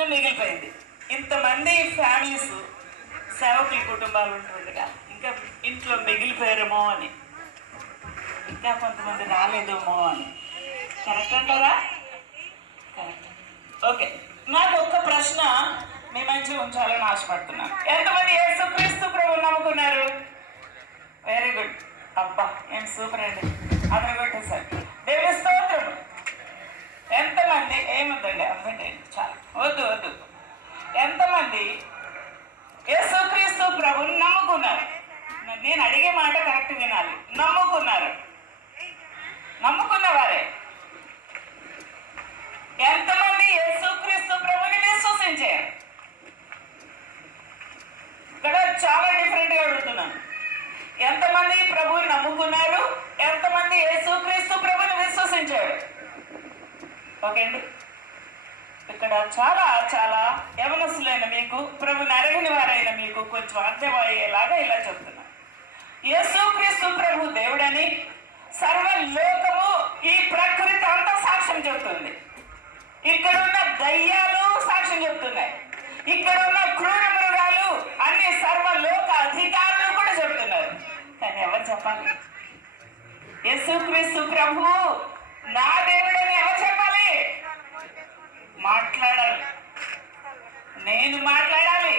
ప్రశ్న మిగిలిపోయింది. ఇంతమంది ఫ్యామిలీస్, సేవకుల కుటుంబాలు ఉంటుండగా ఇంకా ఇంట్లో మిగిలిపోయారేమో అని, ఇంకా కొంతమంది రాలేదేమో అని. కరెక్ట్ అంటారా? కరెక్ట్. ఓకే, నాకు ఒక్క ప్రశ్న మీ మధ్య ఉంచాలని ఆశపడుతున్నాను. ఎంతమంది యేసుక్రీస్తు ప్రభువుని నమ్ముకున్నారు? Very good. అబ్బా, ఏం సూపర్ అండి, అతను కొట్టేసారు. దేవుని స్తోత్రం. ఎంతమంది? ఏమొద్దండి, అవ్వండి, చాలా వద్దు వద్దు. ఎంతమంది యేసుక్రీస్తు ప్రభువుని నమ్ముకున్నారు? నేను అడిగే మాట కరెక్ట్ వినాలి. నమ్ముకున్నారు. నమ్ముకున్నవారే. ఎంతమంది యేసుక్రీస్తు ప్రభువుని విశ్వసించారు? ఇక్కడ చాలా డిఫరెంట్గా అడుగుతున్నాను. ఎంతమంది ప్రభువుని నమ్ముకున్నారు? ఎంతమంది యేసుక్రీస్తు ప్రభువుని విశ్వసించారు? ఓకే అండి, ఇక్కడ చాలా చాలా యవనస్తులైన మీకు, ప్రభుని అరగని వారైన మీకు కొంచెం అర్థమయ్యేలాగా ఇలా చెప్తున్నాను. యేసుక్రీస్తు ప్రభు దేవుడని సర్వలోకము, ఈ ప్రకృతి అంతా సాక్ష్యం చెబుతుంది. ఇక్కడున్న దయ్యాలు సాక్ష్యం చెప్తున్నాయి. ఇక్కడున్న క్రూర మృగాలు, అన్ని సర్వలోక అధికారులు కూడా చెప్తున్నారు. కానీ ఎవరు చెప్పాలి? యేసుక్రీస్తు ప్రభు నా దేవుడని ఎవరు చెప్పాలి? మాట్లాడాలి. నేను మాట్లాడాలి.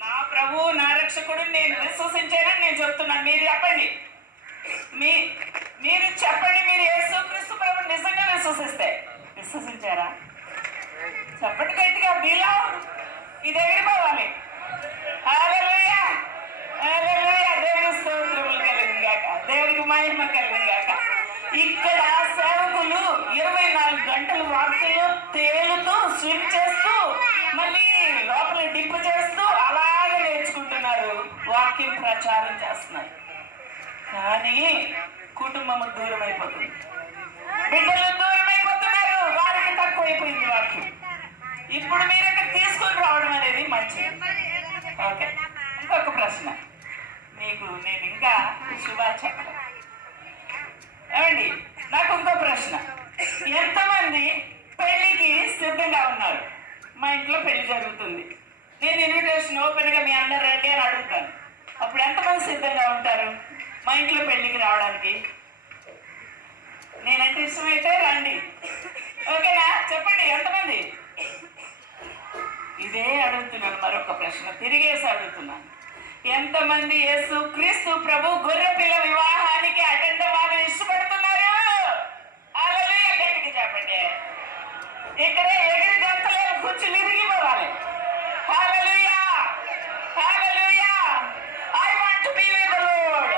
నా ప్రభు, నా రక్షకుడు నేను విశ్వసించానని నేను చెప్తున్నాను. మీరు చెప్పండి. మీరు చెప్పండి. మీరు యేసుక్రీస్తు ప్రభు నిజంగా విశ్వసిస్తే, విశ్వసించారా? చెప్పండి గట్టిగా. బిలో ఇది ఎగిరిపోవాలి. హల్లెలూయా, హల్లెలూయా. దేవుని స్తోత్రములు కలుగును గాక, దేవునికి మహిమ కలుగును గాక. ఇక్కడ సేవకులు 24 గంటలు వాక్యంలో తేలుతూ, స్విమ్ చేస్తూ, మళ్ళీ లోపల డిప్ చేస్తూ అలాగే నేర్చుకుంటున్నారు, వాక్యం ప్రచారం చేస్తున్నారు. కానీ కుటుంబము దూరం అయిపోతుంది, బిడ్డలు దూరం అయిపోతున్నారు, వారికి తక్కువైపోయింది వాక్యం. ఇప్పుడు మీరు ఇక్కడ తీసుకొని రావడం అనేది మంచిది. ఓకే, ఇంకొక ప్రశ్న మీకు నేను ఇంకా శుభాచరణ. ఏమండి, నాకు ఇంకో ప్రశ్న. ఎంతమంది పెళ్లికి సిద్ధంగా ఉన్నారు? మా ఇంట్లో పెళ్లి జరుగుతుంది, నేను ఇన్విటేషన్ ఓపెన్గా మీ అందరు రండి అని అడుగుతాను. అప్పుడు ఎంతమంది సిద్ధంగా ఉంటారు మా ఇంట్లో పెళ్లికి రావడానికి? నేనంటే ఇష్టమైతే రండి, ఓకేనా? చెప్పండి ఎంతమంది? ఇదే అడుగుతున్నాను. మరొక ప్రశ్న తిరిగేసి అడుగుతున్నాను. ఎంతమంది యేసుక్రీస్తు ప్రభు గొర్రె పిల్ల వివాహానికి అటెండ్ అవ్వాలని ఇష్టపడుతున్నారు? హల్లెలూయా, గట్టిగా చెప్పండి. ఇక్కడ ఎగిరి గంటలేదు, కూర్చుని విరిగిపోవాలి. హల్లెలూయా, హల్లెలూయా. I want to be with the lord,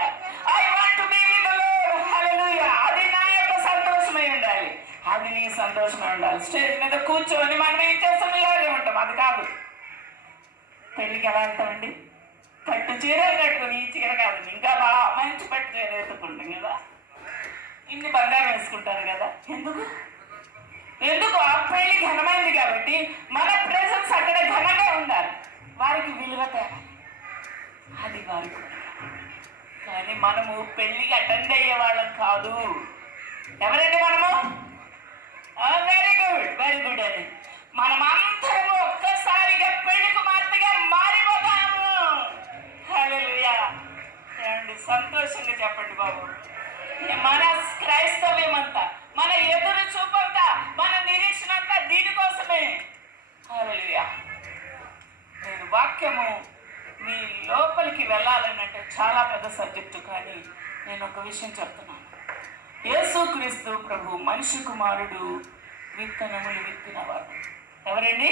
I want to be with the lord. హల్లెలూయా. అది నా యొక్క సంతోషమై ఉండాలి, అది నీ సంతోషమై ఉండాలి. స్టేజ్ మీద కూర్చొని మనం ఏం చేస్తాం? ఇలాగే ఉంటాం. అది కాదు. పెళ్ళికి ఎలా వెళ్తామండి? పట్టు చీరలు కట్టుకుని, ఈ చీర కాదండి, ఇంకా బాగా మంచి పట్టు చీర వేసుకుంటాం కదా, ఇన్ని బంగారం వేసుకుంటారు కదా. ఎందుకు? ఆ పెళ్లి ఘనమైంది కాబట్టి మన ప్రెజెన్స్ అక్కడ ఘనంగా ఉండాలి, వారికి విలువ తేవాలి, అది వారికి. కానీ మనము పెళ్లికి అటెండ్ అయ్యే వాళ్ళం కాదు. ఎవరండి మనము? వెరీ గుడ్, వెరీ గుడ్ అండి. మనమందరము ఒక్కసారిగా పెళ్లి కుమార్తెగా మారిపోతాము. హల్లెలూయా. ఏమండి, సంతోషంగా చెప్పండి బాబు. మన క్రైస్తవ్యం అంతా, మన ఎదురు చూపంతా, మన నిరీక్షణ అంతా దీనికోసమే. హల్లెలూయా. నేను వాక్యము మీ లోపలికి వెళ్ళాలనంటే చాలా పెద్ద సబ్జెక్టు, కానీ నేను ఒక విషయం చెప్తున్నాను. యేసుక్రీస్తు ప్రభు మనిషి కుమారుడు, విత్తనములు విత్తినవాడు. ఎవరండి?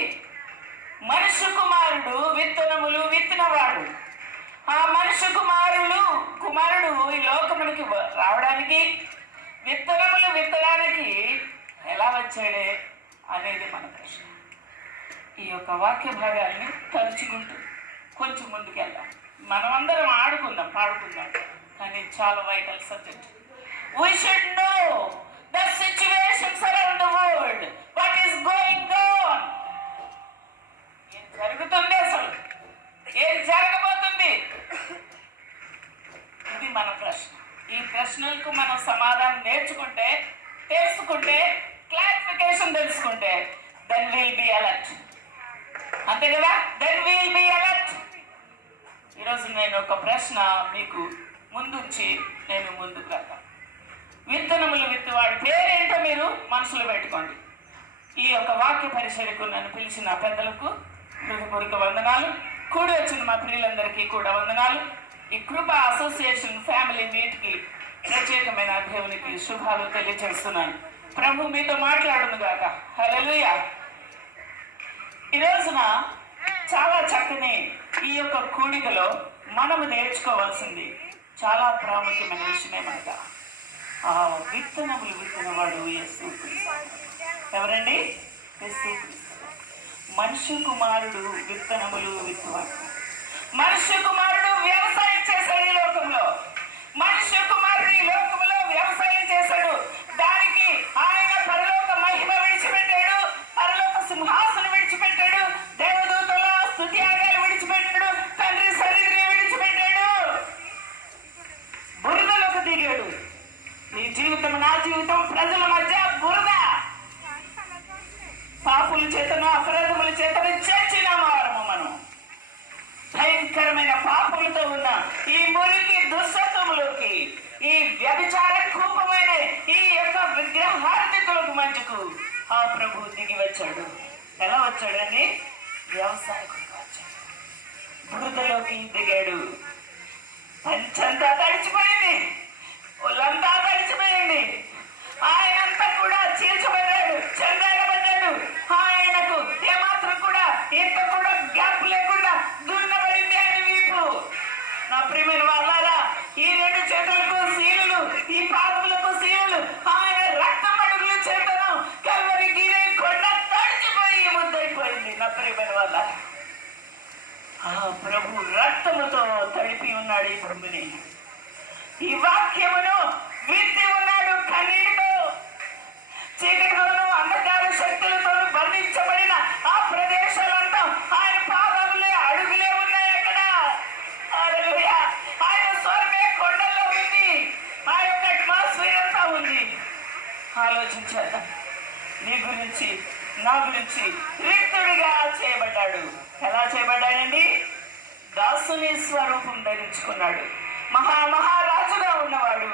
మనిషి కుమారుడు విత్తనములు విత్తినవాడు. ఆ మనిషి కుమారుడు ఈ లోకమునికి రావడానికి, విత్తనములు విత్తడానికి ఎలా వచ్చాడే అనేది మన ప్రశ్న. ఈ యొక్క వాక్య భాగాన్ని తలుచుకుంటూ కొంచెం ముందుకెళ్దాం. మనమందరం ఆడుకుందాం, పాడుకుందాం, కానీ చాలా vital subject. We should know the situations around the world, what is going on. ఏం జరుగుతుంది, అసలు ఏం జరగబోతుంది, ఇది మన ప్రశ్న. ఈ ప్రశ్నలకు మనం సమాధానం నేర్చుకుంటే, తెలుసుకుంటే, క్లారిఫికేషన్ తెలుసుకుంటే, then we'll be alert. అంతే కదా, దెన్ విల్ బి అలర్ట్. ఈరోజు నేను ఒక ప్రశ్న మీకు ముందుంచి నేను ముందుకు వెళ్తాను. విత్తనములు విత్తువాడి పేరేంటో మీరు మనసులో పెట్టుకోండి. ఈ యొక్క వాక్య పరిచర్యకు నన్ను పిలిచిన పెద్దలకు హృదయపూర్వక వందనాలు. కూడి వచ్చిన మా ప్రియులందరికీ కూడా వందనాలు. ఈ కృప అసోసియేషన్ ఫ్యామిలీ మీట్కి ప్రత్యేకమైన దేవునికి శుభాలు తెలియజేస్తున్నాను. ప్రభు మీతో మాట్లాడును గాక. హల్లెలూయా. ఈ రోజున చాలా చక్కని ఈ యొక్క కూడికలో మనము నేర్చుకోవాల్సింది చాలా ప్రాముఖ్యమైన విషయం ఏమనగా, ఆ విత్తనములు విత్తనవాడు యేసుక్రీస్తు. ఎవరండి? యేసుక్రీస్తు. మనుష్య కుమారుడు విత్తనములు విత్తువాడు. మనుష్య కుమారుడు వ్యవసాయం చేశాడు ఈ లోకంలో. మనుష్య కుమారుడు ఈ లోకంలో వ్యవసాయం చేశాడు. దానికి ఆయన పరలోక మహిమ విడిచిపెట్టాడు, పరలోక సింహాసనం విడిచిపెట్టాడు, దేవదూతల స్తుత్యాగాలు విడిచిపెట్టాడు, తండ్రి సన్నిధిని విడిచిపెట్టాడు, బురదలోకి దిగాడు. నీ జీవితం నా జీవితం ప్రజల మధ్య బురద. పాపుల చేతను అపరాధముల చేతను చచ్చిన వారము మనం. భయంకరమైన పాపములతో ఉన్న ఈ మురికి దుష్టత్వములోకి, ఈ వ్యభిచార కూపమైన ఈ యొక్క విగ్రహార్థికులకు మంచుకు ఆ ప్రభు దిగి వచ్చాడు. ఎలా వచ్చాడని? వ్యవసాయకుడికి వచ్చాడు. బురదలోకి దిగాడు. పంచంతా తడిచిపోయింది, ఒళ్ళంతా తడిచిపోయింది. ఆయనంతా కూడా చీల్చబడ్డాడు, చెందాడబడ్డాడు. ఆయనకు ఏమాత్రం కూడా ఇంత కూడా గ్యాప్ లేకుండా దున్నబడింది ఆయన వీపు. నా ప్రియమైన వాళ్ళారా, ఈ రెండు చేతులకు సీలులు, ఈ పాదములకు సీలులు, ఆయన రక్త మడుగులు చేతను కల్వరి గిరి కొండ తడిచిపోయి ముద్దైపోయింది. నా ప్రియమైన వాళ్ళారా, ఆ ప్రభు రక్తముతో తడిపి ఉన్నాడు ఈ భూమిని. ఈ వాక్యమును విత్తి ఉన్నాడు కన్నీటితో. చీకటితోనూ అంధకార శక్తులతోనూ బంధించబడిన ఆ ప్రదేశాలంతా ఆయన పాదములే అడుగులే ఉన్నాయి. అక్కడ హల్లెలూయా. ఆయన స్వర్గే కొండల్లో ఉంది. ఆ యొక్క అట్మాస్ఫియర్ అంతా ఉంది. ఆలోచించాను, నీ గురించి నా గురించి రిక్తుడిగా చేయబడ్డాడు. ఎలా చేయబడ్డాడండి? దాసుని స్వరూపం ధరించుకున్నాడు. మహారాజుగా ఉన్నవాడు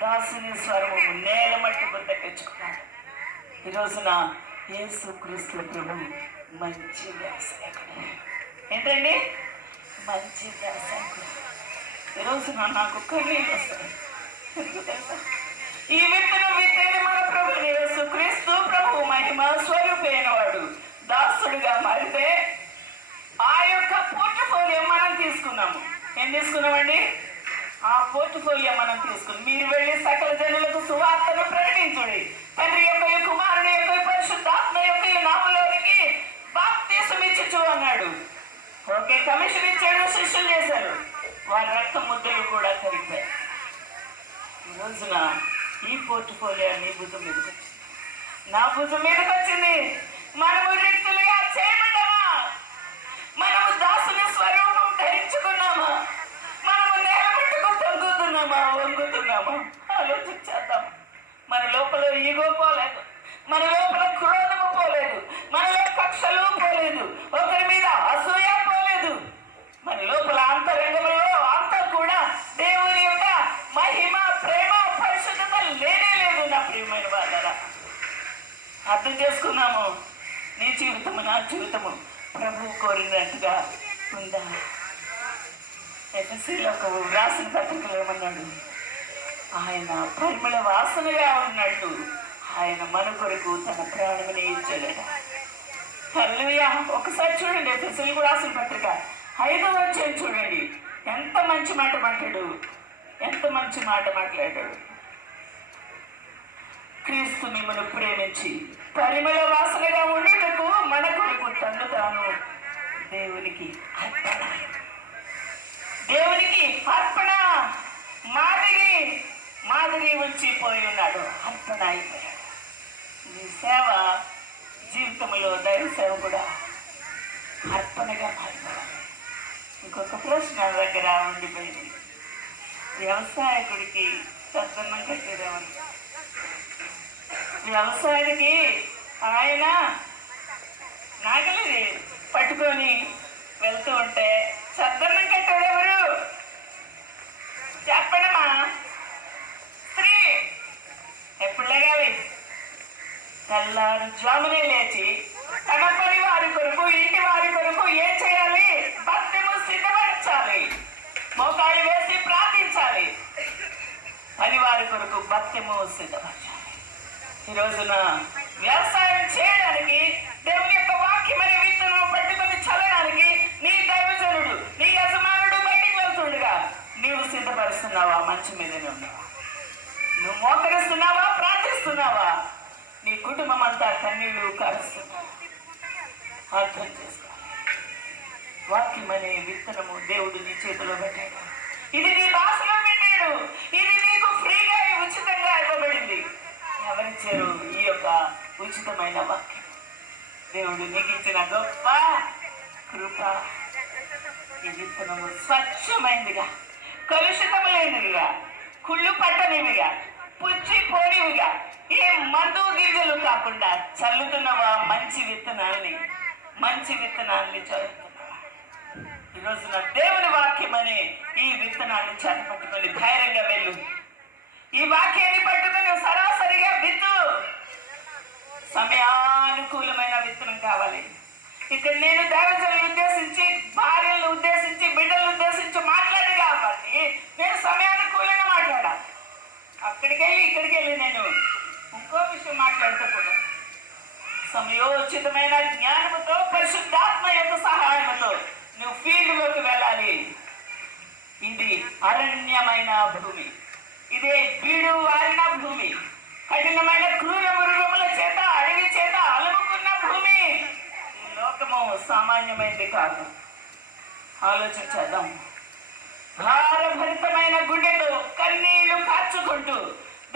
దాసుని స్వరూపము నేల మట్టి బుద్ధ తెచ్చుకున్నాడు. ఈ రోజున యేసుక్రీస్తు ప్రభు మంచి వ్యవసాయకుడు. ఏంటండి? మంచి వ్యవసాయకుడు. ఈ రోజున నాకు కన్నీళ్ళు వస్తాయి. ఎందుకు తెలుసా? ఈ విత్తనం విత్తేది మన ప్రభు యేసుక్రీస్తు ప్రభు మహిమ స్వరూపైన వాడు దాసుడుగా మారితే ఆ యొక్క పోర్ట్ఫోలియో మనం తీసుకున్నాము. ఏం తీసుకున్నామండి? ఆ పోర్ట్ఫోలియో మనం తీసుకుని మీరు వెళ్ళి సకల జనులకు సువార్తను ప్రకటించుడి, తండ్రి యొక్క కుమారుని యొక్క పరిశుద్ధాత్మ యొక్క నామములోనికి బాప్తిసం ఇచ్చుచు అన్నాడు. ఓకే, కమిషన్ ఇచ్చాడు, శిష్యులు చేశారు. వారి రక్త ముద్దలు కూడా కరిగాయి. ఈ రోజున ఈ పోర్ట్ఫోలియో నీ భుజం మీదకి వచ్చింది, నా భుజం మీదకి వచ్చింది. మనము రిక్తులుగా చేయబడ్డామా? మనము దాసుని స్వరూపం ధరించుకున్నామా? మనము నేల మట్టుకు తగ్గుతున్నామా, వంగుతున్నామా? ఆలోచించేద్దాం. మన లోపల ఈగో పోలేదు, మన లోపల క్రోధము పోలేదు, మనలో కక్షలు పోలేదు, ఒకరి మీద అసూయ పోలేదు. మన లోపల అంతరంగంలో అంతా కూడా దేవుని యొక్క మహిమ, ప్రేమ, పరిశుద్ధత లేనే లేదు. నా ప్రియమైన వాళ్ళరా, అర్థం చేసుకున్నాము. నీ జీవితము నా జీవితము ప్రభు కోరినట్టుగా ఉందా? ఎఫ్ఎస్సీలో ఒక రాసిన పత్రికలు ఏమన్నాడు? ఆయన పరిమళ వాసనగా ఉన్నట్టు ఆయన మన కొరకు తన ప్రాణముని ఇచ్చాడట. హల్లెలూయా. ఒకసారి చూడండి, ఎఫ్ఎస్సీలకు రాసిన పత్రిక 5వ అధ్యాయం చూడండి. ఎంత మంచి మాట మాట్లాడు, ఎంత మంచి మాట మాట్లాడాడు. క్రీస్తు మిమ్మల్ని ప్రేమించి పరిమళ వాసనగా ఉండేటకు మన కొరకు తన్ను తాను దేవునికి అర్పణ, దేవునికి అర్పణ మాదిరి ఉంచిపోయి ఉన్నాడు. అర్పణ అయిపోయాడు. నీ సేవ జీవితంలో దైవ సేవ కూడా అర్పణగా మారిపోవాలి. ఇంకొక ప్రశ్న దగ్గర ఉండిపోయింది. వ్యవసాయకుడికి సద్దన్నం కట్టేదేమని? వ్యవసాయానికి ఆయన నాగలి పట్టుకు పట్టుకొని వెళ్తూ ఉంటే చద్దన్నం కట్టాడు ఎవరు చెప్పడమా? స్త్రీ. ఎప్పుడు లేగాలి? తెల్లారు జామునే లేచి తన పని వారి కొరకు, ఇంటి వారి కొరకు ఏం చేయాలి? భక్తిము సిద్ధపరచాలి, మోకాలు వేసి ప్రార్థించాలి, పని వారి కొరకు భక్తిము సిద్ధపరచాలి. ఈ రోజున వ్యవసాయం చేయడానికి, దేవుని యొక్క వాక్యం అనే విత్తనం పట్టుకొని చల్లడానికి నీ దైవజనుడు, నీ యజమానుడు బయటికి వెళ్తుండగా నీవు సిద్ధపరుస్తున్నావా? మంచి మీదనే ఉన్నావా? నువ్వు మోకరిస్తున్నావా? ప్రార్థిస్తున్నావా? నీ కుటుంబం అంతా కన్నీళ్లు కారుస్తున్నావా? అర్థం చేసుకోవాలి. వాక్యం అనే విత్తనము దేవుడు నీ చేతిలో పెట్టాడు. ఇది నీ భాషలో పెట్టాడు. ఇది నీకు ఫ్రీగా, ఉచితంగా ఇవ్వబడింది. ఎవరిచ్చారు ఈ యొక్క ఉచితమైన వాక్యం? దేవుడు నీకు ఇచ్చిన గొప్ప కృప. ఈ విత్తనము స్వచ్ఛమైనదిగా, కలుషితం లేనిదిగా, కుళ్ళు పట్టనివిగా, పుచ్చి పోనివిగా, ఏ మందు గింజలు కాకుండా చల్లుతున్నవా? మంచి విత్తనాల్ని చదువుతున్నావా? ఈరోజున దేవుని వాక్యం అనే ఈ విత్తనాన్ని చేతపట్టుకొని ధైర్యంగా వెళ్ళు. ఈ వాక్యాన్ని పట్టుకొని సరాసరిగా విత్తు. సమయానుకూలమైన విత్తనం కావాలి. ఇక్కడ నేను దైవజనులను ఉద్దేశించి, భార్యలను ఉద్దేశించి, బిడ్డలను ఉద్దేశించి మాట్లాడి కాబట్టి నేను సమయానుకూలంగా మాట్లాడాలి. అక్కడికి వెళ్ళి ఇక్కడికి వెళ్ళి నేను ఇంకో విషయం మాట్లాడుతూ కూడా సమయోచితమైన జ్ఞానముతో, పరిశుద్ధాత్మ యొక్క సహాయంతో నువ్వు ఫీల్డ్లోకి వెళ్ళాలి. ఇది అరణ్యమైన భూమి, ఇదే బీడు వారిన భూమి, కఠినమైన క్రూర మృగముల చేత, అడవి చేత అలుముకున్న భూమి. ఈ లోకము సామాన్యమైనది కాదు. ఆలోచించేద్దాం. భారభరితమైన గుండెతో కన్నీళ్లు కార్చుకుంటూ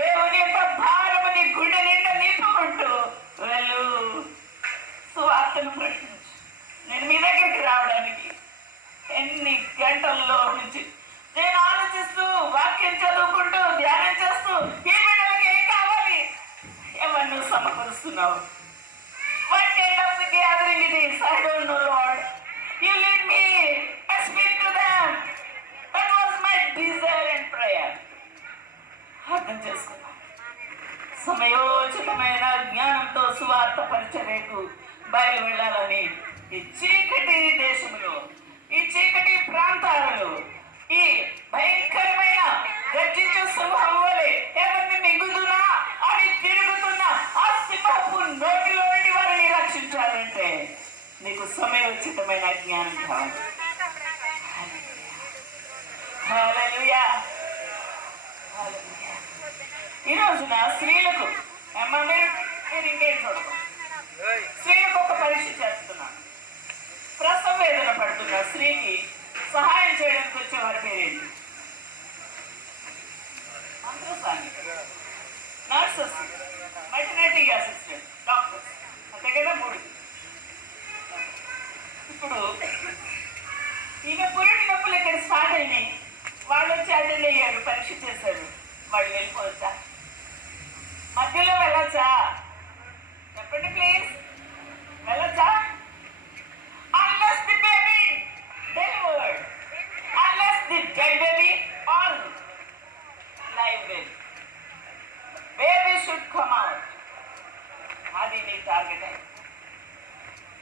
దేవుని యొక్క భారముని గుండె నిండా నింపుకుంటూ వెళ్ళు. సువార్తను ప్రకటించు. నేను మీ దగ్గరికి రావడానికి ఎన్ని గంటల్లో నుంచి నేను ఆలోచిస్తూ, వాక్యం చదువుకుంటూ, ధ్యానం చేస్తూ ఈ బిడ్డలకి ఏం కావాలి, ఎవరిని సమకూరుస్తున్నావు? What kind of the gathering it is? I don't know, Lord. You lead me. I speak to them. That was my desire and prayer. అర్థం చేసుకున్నాం. సమయోచితమైన జ్ఞానంతో సువార్త పరిచర్యకు బయలు వెళ్ళాలని ఈ చీకటి దేశంలో, ఈ చీకటి ప్రాంతాలలో, ఈ భయంకరమైన గర్జించు సింహం వలె ఎవరిని మింగుతున్నా అని తిరుగుతున్న ఆ సింహపు నోటిలో నుండి వారిని రక్షించాలంటే నీకు సమయోచితమైన జ్ఞానం కావాలి. హల్లెలూయా. ఈ రోజున స్త్రీలకు మీరు ఇంకేం చూడదు, స్త్రీలకు ఒక పరీక్ష చేస్తున్నాను. ప్రసవ వేదన పడుతున్న స్త్రీకి సహాయం చేయడానికి వచ్చే వారి పేరేంటి? నర్సెస్, మెటర్నిటీ అసిస్టెంట్, డాక్టర్స్, అంతే కదా. 3. ఇప్పుడు ఈమె పురిటి నొప్పులు ఇక్కడ స్టార్ట్ అయినాయి. వాళ్ళు వచ్చి అటెండ్ అయ్యారు, పరీక్ష చేశారు. వాళ్ళు వెళ్ళిపోవచ్చా? మధ్యలో వెళ్ళొచ్చా? చెప్పండి ప్లీజ్. వెళ్ళొచ్చా? Unless the baby delivered, unless the dead baby or live baby, baby should come out. అది నీ టార్గెట్. అది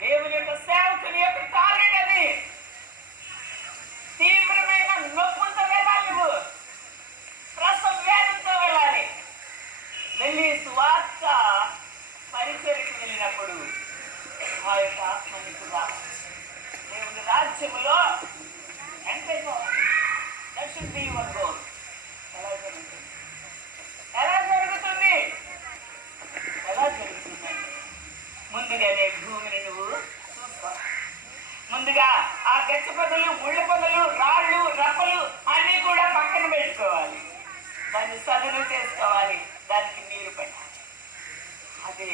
దేవుని యొక్క సేవకుని యొక్క టార్గెట్. అది తీవ్రమైన నొప్పులతో వెళ్ళాలి. నువ్వు ప్రసవ వేదంతో వెళ్ళాలి. వెళ్ళి సువార్త పరిచర్యకు వెళ్ళినప్పుడు ఆ యొక్క ఆత్మ నీకు రావాలి. దేవుని రాజ్యములో ఎంటర్ అయిపోవాలి. That should be your goal. ఎలా జరుగుతుంది? ఎలా జరుగుతుంది? ఎలా జరుగుతుందండి? ముందుగానే భూమిని నువ్వు చూసుకోవాలి. ముందుగా ఆ గచ్చ పొదలు, ముళ్ళ పొదలు, రాళ్ళు, రప్పలు అన్నీ కూడా పక్కన పెట్టుకోవాలి. దాన్ని సదును చేసుకోవాలి. దానికి నీరు పెట్టాలి. అదే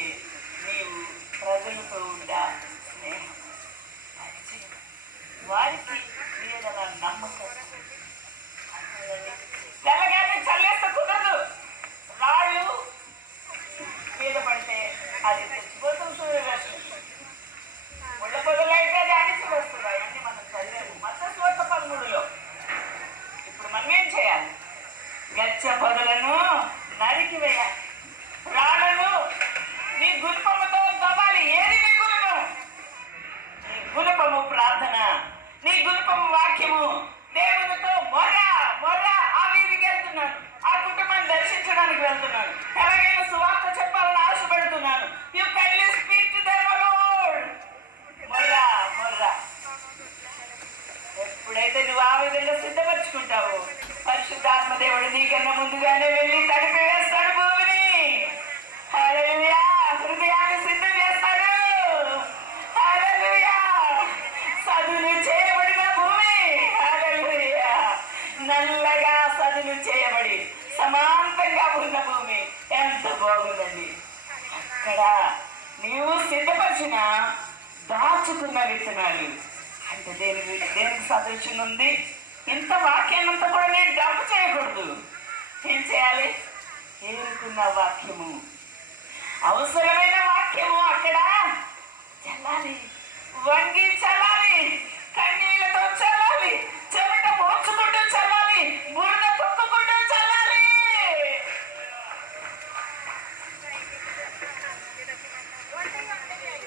నీవు ప్రజలతో ఉండా స్నేహం. వారికి మీద నమ్మకం. తెల్లగానే చల్లేస్తే కుదరదు. రాళ్ళు మీద పడితే అది చచ్చిపోతుంది. సూర్యరశ్మి ముళ్ళ పొదలు అయితే దాన్ని అక్కడ నీవు సిద్ధపరిచిన దాచుకున్న విత్తనాలు అంటే దేనికి సదృశ్యం ఉంది? ఇంత వాక్యాన్నంతా కూడా నేను డంప్ చేయకూడదు. ఏం చేయాలి? ఏరుకున్న వాక్యము, అవసరమైన వాక్యము అక్కడ చల్లాలి, వంగి చల్లాలి, కన్నీళ్లతో చల్లాలి, చెమట మోచుకుంటూ చల్లాలి, బురద తొక్కుకుంటూ చల్లాలి.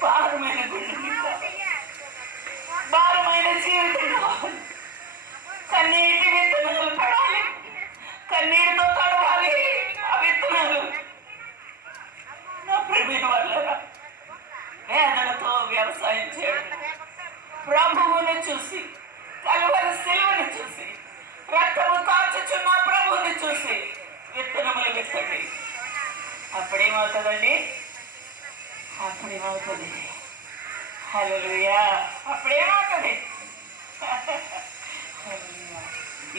భారమైన గుండె మీద భారమైన జీవితం కన్నీటి విత్తనాలు పడాలి, కన్నీటితో తడవాలి ఆ విత్తనాలు. నా ప్రేమైన వాళ్ళరా, వేదనతో వ్యవసాయం చేయడం, ప్రభువుని చూసి, కలువరి శిలువని చూసి, రక్తము కాచుచున్న ప్రభువుని చూసి విత్తనములు విత్తండి. అప్పుడేమవుతుందండి? అప్పుడేమవుతుంది? హల్లెలూయా! అప్పుడేమవుతుంది?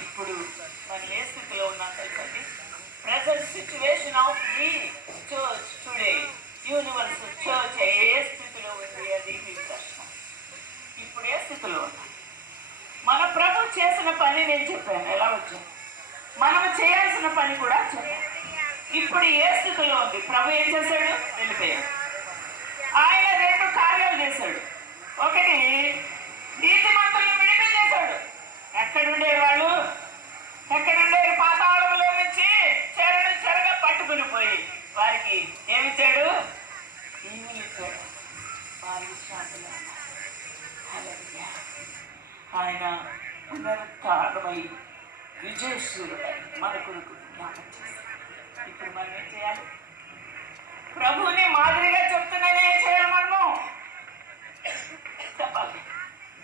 ఇప్పుడు మనం ఏ స్థితిలో ఉన్నాం తెలుసండి? Present situation of the church today, universal church ఏ స్థితిలో ఉంది? అది మీ ప్రశ్న. ఇప్పుడు ఏ స్థితిలో ఉన్నాం? మన ప్రభు చేసిన పని నేను చెప్పాను, ఎలా వచ్చాను. మనం చేయాల్సిన పని కూడా చెప్పాను. ఇప్పుడు ఏ స్థితిలో ఉంది? ప్రభు ఏం చేశాడు? వెళ్ళిపోయాడు. ఆయన 2 కార్యాలు చేశాడు. ఒకటి, నీతిమంతులను విడిపించేశాడు. ఎక్కడుండేరు వాళ్ళు? ఎక్కడుండేరు? పాతాళంలో నుంచి చెరగా పట్టుకుని పోయి వారికి ఏమిచ్చాడు? ఈవులు ఇచ్చాడు. వారి విశ్రాంతిలో హల్లెలూయా. ఆయన పునరుత్థానమై విజయశూరుడై మన కొరకు జ్ఞాపకం చేశాడు. ఇప్పుడు మనం ఏం చేయాలి? ప్రభువుని మాదిరిగా చెప్తున్నానే ఏం చేయాలి? మనము చెప్పాలి,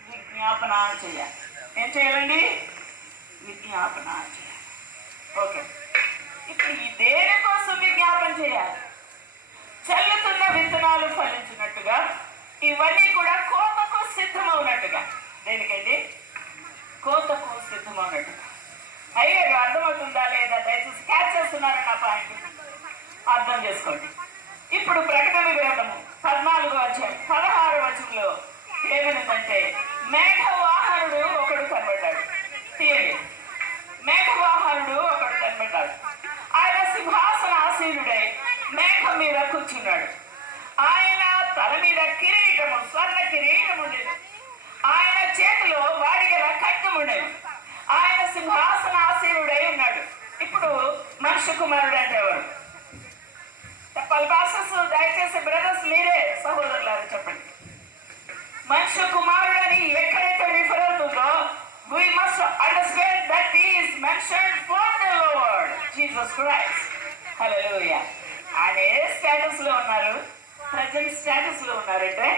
విజ్ఞాపన చేయాలి. ఏం చేయాలండి? విజ్ఞాపన చేయాలి. ఓకే, ఇప్పుడు ఈ దేనికోసం విజ్ఞాపన చేయాలి? చల్లుతున్న విత్తనాలు ఫలించినట్టుగా ఇవన్నీ కూడా కోతకు సిద్ధమవునట్టుగా. దేనికండి? కోతకు సిద్ధమవునట్టుగా. అయ్యారు, అర్థమవుతుందా లేదా? దయచేసి క్యాచ్ చేస్తున్నారని నా పాయింట్ అర్థం చేసుకోండి. ఇప్పుడు ప్రకటన గ్రంథము 14వ అధ్యాయం 16వ వచనంలో ఏమనుందంటే, మేఘవాహనుడు ఒకడు కనబడ్డాడు. తీయండి. మేఘవాహనుడు ఒకడు కనబడ్డాడు. ఆయన సింహాసన ఆసీనుడై మేఘం మీద కూర్చున్నాడు. ఆయన తల మీద కిరీటము, స్వర్ణ కిరీటము ఉండేది. ఆయన చేతిలో వాడిగల ఖడ్గం ఉండేది. ఆయన సింహాసన ఆసీనుడై ఉన్నాడు. ఇప్పుడు మనుష్య కుమారుడు అంటే ఎవరు చెప్పాలి? పాస్టర్స్ దయచేసి, బ్రదర్స్ మీరే, సహోదరులారు చెప్పండి. మనుష్య కుమారుడు అని ఎక్కడైతే రిఫర్ అవుతుందో, we must understand that he is mentioned for the Lord Jesus Christ. హల్లెలూయా. ఆయన ఏ స్టేటస్ లో ఉన్నారు? ప్రజెంట్ స్టేటస్ లో ఉన్నారంటే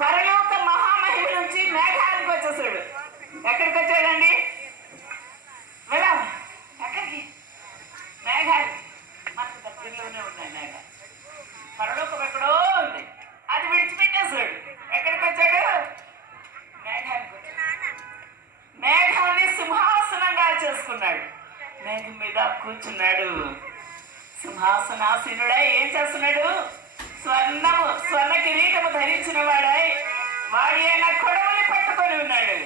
పరలోక మహామహిమ నుంచి మేఘానికి వచ్చేసాడు. ఎక్కడికి వచ్చాడండి? వెళ్ళాం. ఎక్కడికి? మేఘానికి. మనకు దగ్గరలోనే ఉన్నాయి మేఘ. పరలోకం ఎక్కడో ఉంది, అది విడిచిపెట్టేశాడు. ఎక్కడికి వచ్చాడు? మేఘానికి వచ్చాడు. మేఘాన్ని సింహాసనంగా చేసుకున్నాడు. మేఘం మీద కూర్చున్నాడు. సింహాసనాసీనుడై ఏం చేస్తున్నాడు? స్వర్ణ కిరీటము ధరించిన వాడై వాడి అయిన కొడవలి పట్టుకొని ఉన్నాడు.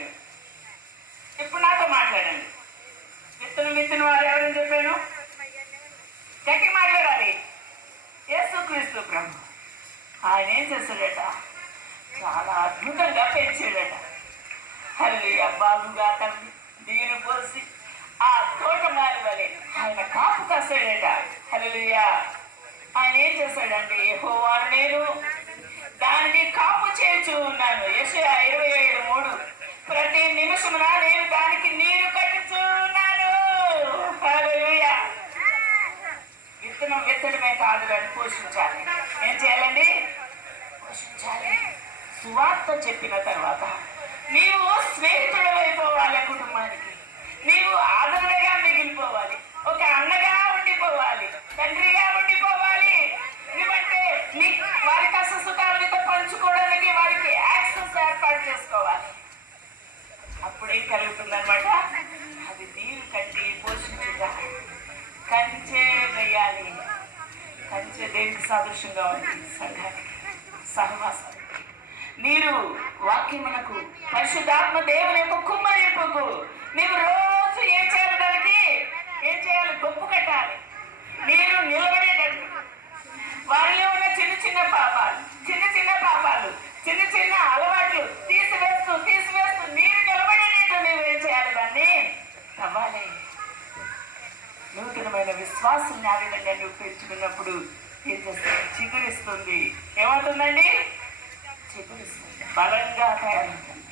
ఇప్పుడు నాతో మాట్లాడండి. విత్తన వారు ఎవరని చెప్పాను? గట్టి మాట్లాడాలి. యేసుక్రీస్తు ప్రభు. ఆయన ఏం చేశాడట? చాలా అద్భుతంగా పెంచాడట. హల్లెలూయా. బాగుగా తల్లి నీరు పోసి ఆ తోటమాలి వలె ఆయన కాపు కాసాడట. హల్లెలూయా. ఆయన ఏం చేశాడంటే, యెహోవాను నేను దాన్ని కాపు చేయించు ఉన్నాను. యెషయా 27:3. ప్రతి నిమిషమున నేను దానికి నీరు కట్టుచూ ఉన్నాను. హల్లెలూయా. విత్తనం విత్తడమే కాదు, కానీ పోషించాలి. ఏం చేయాలండి? పోషించాలి. సువార్త చెప్పిన తర్వాత నీవు స్నేహితుడమైపోవాలి. కుటుంబానికి నీవు ఆదరణగా మిగిలిపోవాలి. ఒక అన్నగా ఉండిపోవాలి, తండ్రిగా ఉండిపోవాలి. ఎందుకంటే వారి కష్ట సుఖాలతో పంచుకోవడానికి వారికి యాక్సెస్ ఏర్పాటు చేసుకోవాలి. అప్పుడేం కలుగుతుందన్నమాట? అది నీరు కట్టి పోషించుగా కంచె వేయాలి. కంచె దేనికి సాదృశ్యంగా ఉంటుంది? సంఘానికి, సహవాసానికి. మీరు వాక్యమునకు, పరిశుద్ధాత్మ దేవుని యొక్క కుమ్మరింపుకు నీవు రోజు ఏం చేయాలి? దానికి ఏం చేయాలి? గొప్పు కట్టాలి. మీరు నిలబడేటట్టు వారిలో ఉన్న చిన్న చిన్న పాపాలు, చిన్న చిన్న అలవాట్లు తీసివేస్తూ మీరు నిలబడేటట్టు నీవు ఏం చేయాలి? దాన్ని తవ్వాలి. నూతనమైన విశ్వాసం ఆ విధంగా నువ్వు పెంచుకున్నప్పుడు ఏం చేస్తుంది? చిగురిస్తుంది. ఏమవుతుందండి? చిగురిస్తుంది, బలంగా తయారవుతుంది.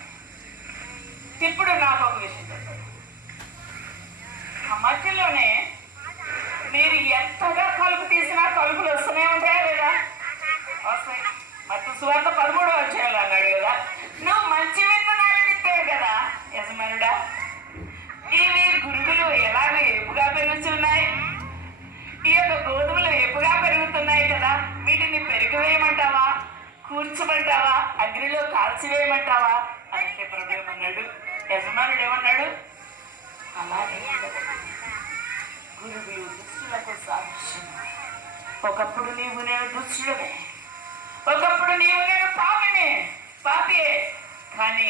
ఇప్పుడు నాకు ఒక విషయం చెప్పండి. ఆ మధ్యలోనే మీరు ఎంతగా కలుపు తీసినా కలుపులు వస్తూనే ఉంటాయా లేదా? వస్తాయి. మత్తయి సువార్త 13వ అధ్యాయంలో అన్నాడు కదా, నువ్వు మంచి విత్తనాలు విత్తావు కదా యజమానుడా. ఇవి గురుగులు ఎలాగ ఏపుగా పెరుగుతున్నాయి, ఈ యొక్క గోధుమలు ఏపుగా పెరుగుతున్నాయి కదా, వీటిని పెరిగివేయమంటావా, కూర్చోమంటావా, అగ్నిలో కాల్చివేయమంటావా అంటే ప్రభు ఏమన్నాడు? యజమానుడు ఏమన్నాడు? అలాగే గురుగులు దుష్టులకు సాక్ష్యం. ఒకప్పుడు నేను దుష్టుడమే, ఒకప్పుడు నేను పాపియే. కానీ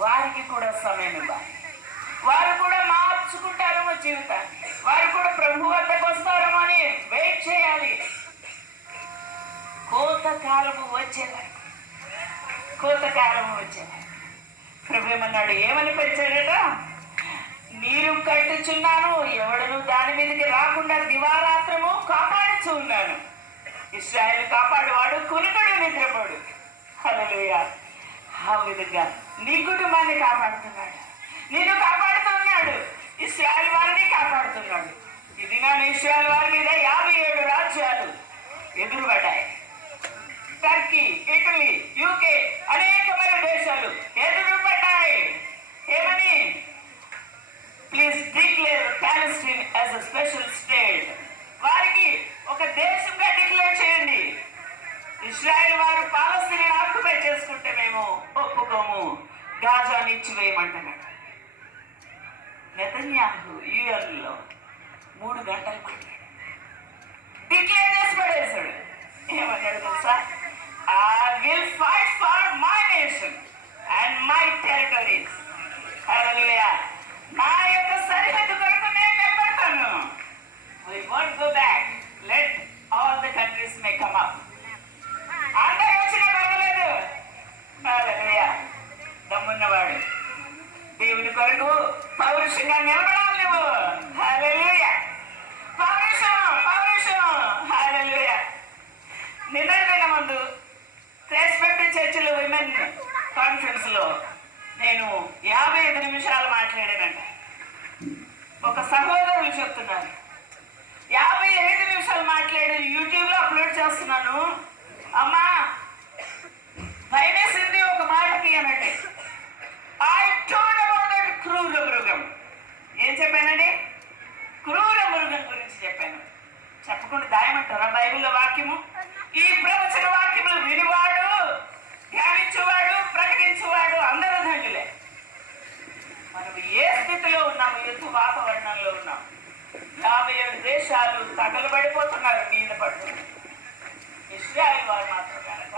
వారికి కూడా సమయం ఇవ్వాలి. వారు కూడా మార్చుకుంటారేమో జీవితాన్ని, వారు కూడా ప్రభు వద్దకు వస్తారేమో అని వెయిట్ చేయాలి. కోతకాలము వచ్చేవారు ప్రభు ఏమన్నాడు? ఏమని పెంచాడట? నీరు కట్టుచున్నాను, ఎవడను దాని మీదకి రాకుండా దివారాత్రము కాపాడుచు ఉన్నాను. ఇశ్రాయేలు కాపాడువాడు కునుకడు, నిద్రపోడు. హల్లెలూయా. ఆ విధంగా నీ కుటుంబాన్ని కాపాడుతున్నాడు, నిన్ను కాపాడుతున్నాడు, ఇశ్రాయేలు వారిని కాపాడుతున్నాడు. ఇది నా ఇశ్రాయేలు వారి మీద 57 రాజ్యాలు ఎదురుపడ్డాయి. టర్కీ, ఇటలీ, యూకే అనేకమైన దేశాలు ఎదురుపడ్డాయి. ఏమని? Please declare Palestine as a special state. వారికి ఒక దేశంగా డిక్లేర్ చేయండి. ఇశ్రాయేల్ వారు పాలస్తీనాను ఆక్యుపై చేసుకుంటే మేము ఒప్పుకోము, గాజాని ఇచ్చివేయమంటున్నాడు. నెతన్యాహు యూఎన్లో 3 గంటలు మాట్లాడాడు, డిక్లేర్ చేసి పడేశాడు. ఏమన్నాడు తెలుసా? I will fight for my nation and my territories. Hallelujah. నా యొక్క సరిహద్దు కొరకు నేను నిలబడతాను. We won't go back. Let all the countries may come up. అందరూ వచ్చినా పర్వాలేదు. Hallelujah. దమ్మున్నవాడు దేవుని కొరకు పౌరుషంగా నిలబడాలి నువ్వు. Hallelujah. పౌరుషం. Hallelujah. నిన్న ముందు రెస్పెక్ట్ చర్చిలో విమెన్ కాన్ఫరెన్స్ లో నేను 55 నిమిషాలు మాట్లాడానంట. ఒక సహోదరులు చెప్తున్నారు 55 నిమిషాలు మాట్లాడి యూట్యూబ్ లో అప్లోడ్ చేస్తున్నాను. అమ్మా భయమేసింది ఒక మాటకి అనంటే, ఐ టోల్డ్ అబౌట్ దట్ క్రూర మృగం. ఏం చెప్పానండి? క్రూర మృగం గురించి చెప్పాను. చెప్పకుండా దాయమంటారా బైబిల్లో వాక్యము? ఈ ప్రవచన వాక్యములు వినివాడు, ధ్యానించువాడు, ప్రకటించువాడు అందరూ ధన్యులే. మనం ఏ స్థితిలో ఉన్నాము? యుద్ధ వాతావరణంలో ఉన్నాం. 57 దేశాలు తగలబడిపోతున్నారు, మీద పడుతున్నారు. ఇశ్రాయేల్ వారు మాత్రం కనుక